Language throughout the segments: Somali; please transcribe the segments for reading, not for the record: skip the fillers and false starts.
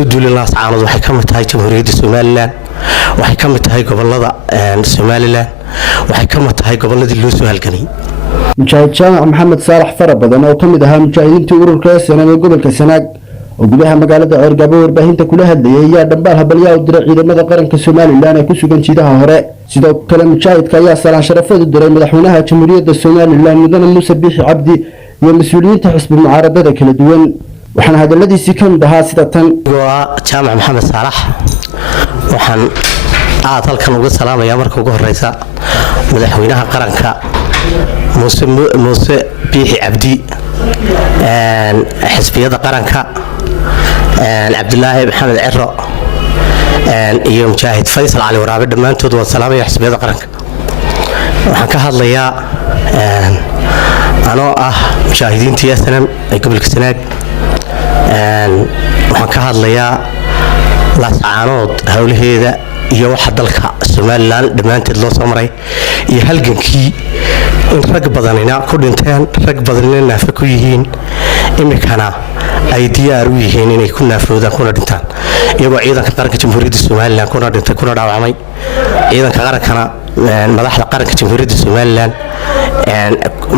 soo duulin laascaanood waxay ka mid tahay jamhuuriyadda Soomaaliland waxay ka mid tahay gobolada Soomaaliland waxay ka mid tahay goboladii loo soo halgamay mujaahid jaamac maxamed saalax farabadan oo kamid ahaa mujaahidiintii ururka SNM ee gobolka Sanaag oo gudaha magaalada Ceergabo warbaahinta kula hadlayay ayaa dhambaal habalyaa u diray ciidamada qaranka Soomaaliland ee ku sugan jiidaha hore sidoo kale mujaahidka ayaa salaan sharafad u diray madaxweynaha jamhuuriyadda Soomaaliland mudane Muuse Biixi Cabdi iyo mas'uuliyiinta xisbi mucaaradada kala duwan waxaan hadaladiisii ka mid ahaa sida tan jaamac maxamed saalax waxaan halkan uga salaamayaa marka ugu horeysa madaxweynaha qaranka Muuse Biixi Cabdi xisbiyada qaranka Cabdulaahi Maxamed Ciro iyo mujaahid Faysal Cali Waraabe dhamaantood waan salaamayaa xisbiyada qaranka waxaan ka hadlayaa anoo mujaahidiintii SNM ee gobolka Sanaag waxaan ka hadlayaa laascaanood hawlaheeda iyo waxa dalka Soomaaliland dhamaanteed loo soo maray iyo halgankii in rag badanina ku dhinteen rag badanina naafo ku yihiin imikana ay diyaar u yihiin inay ku naafoodaan kuna dhintaan iyagoo ciidanka qaranka jamhuuriyadda Soomaaliland kuna dhintay kuna dhaawacmay ciidanka qarankana madaxda qaranka jamhuuriyadda Soomaaliland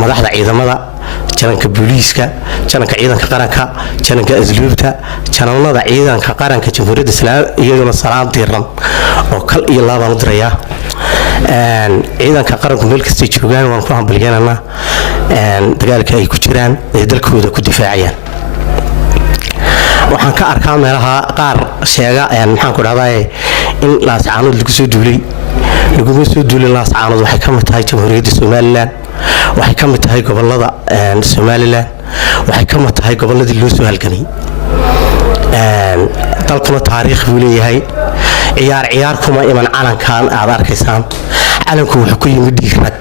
madaxda ciidamada janka booliiska janka ciidanka qaranka janka asluubta janalada ciidanka qaranka jamhuuriyadda Soomaaliland iyaguna salaam diiran oo kal iyo laabaan u diraya ciidanka qaranku meel kasta joogaan waan ku hambalyeynaa dagaalka ay ku jiraan ee dalkooda ku difaacayaan waxaan ka arkaa meelaha qaar sheega maxaan ku dhahdaa in laascaanood lagu soo duulay laguma soo duulin laascaanood waxay ka mid tahay jamhuuriyadda Soomaaliland waxay ka mid tahay gobolada Soomaaliland waxay ka mid tahay goboladii loo soo halgamay dalkuna taariikh buu leeyahay ciyaar kuma iman calankan aad arkaysaan calanku wuxuu ku yimid dhiirag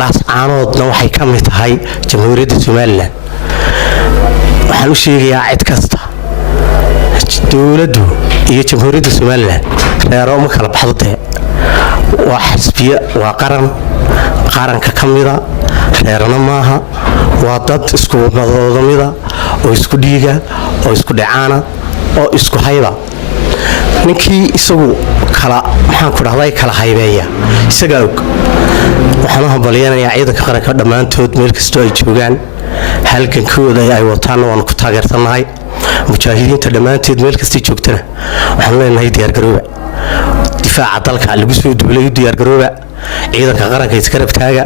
laascaanoodna waxay ka mid tahay jamhuuriyadda Soomaaliland waxaan u sheegayaa cid kasta dawladdu iyo jamhuuriyadda Soomaaliland reero ma kala baxdo waa xisbiya waa qaranka kamida reerna maaha waa dad isku madoodomida oo isku dhiiga oo isku dhacaana oo isku hayba ninkii isagu kala maxaan ku dhahday kala haybeeya isaga waxaan hambalyeynaa ciidanka qaranka dhamaantood meel kasta ay joogaan halgankooda ay wataan waan ku taageersanahay mujaahidiinta dhamaanteed meel kasta joogtana waxaan leenahay diyaar garooba difaaca dalka lagu soo duulay diyaar garooba ciidanka qaranka iskarab taaga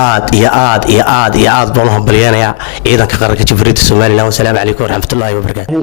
aad baan hambalyeynaa ciidanka qaranka jamhuuriyadda Soomaaliland. Wassalaamu calaykum waraxmatullaahi wabarakaatuh.